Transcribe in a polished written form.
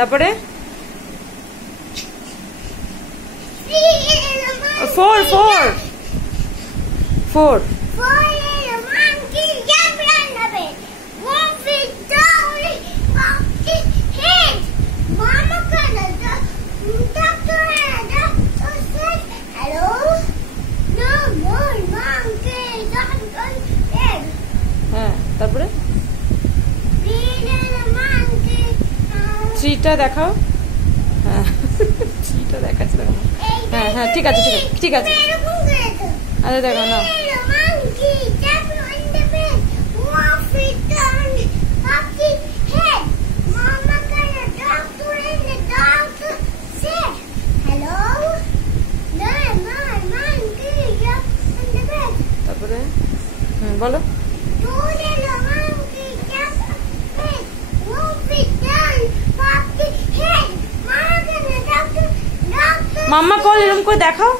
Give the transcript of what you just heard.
তারপরে 4 4 4 হ্যাঁ তারপরে 3টা দেখাও। হ্যাঁ 3টা দেখাচ্ছে দেখো। হ্যাঁ হ্যাঁ ঠিক আছে ঠিক আছে ঠিক আছে। আরে দেখো না তারপরে বলো মাম্মা কল এরকম করে দেখাও।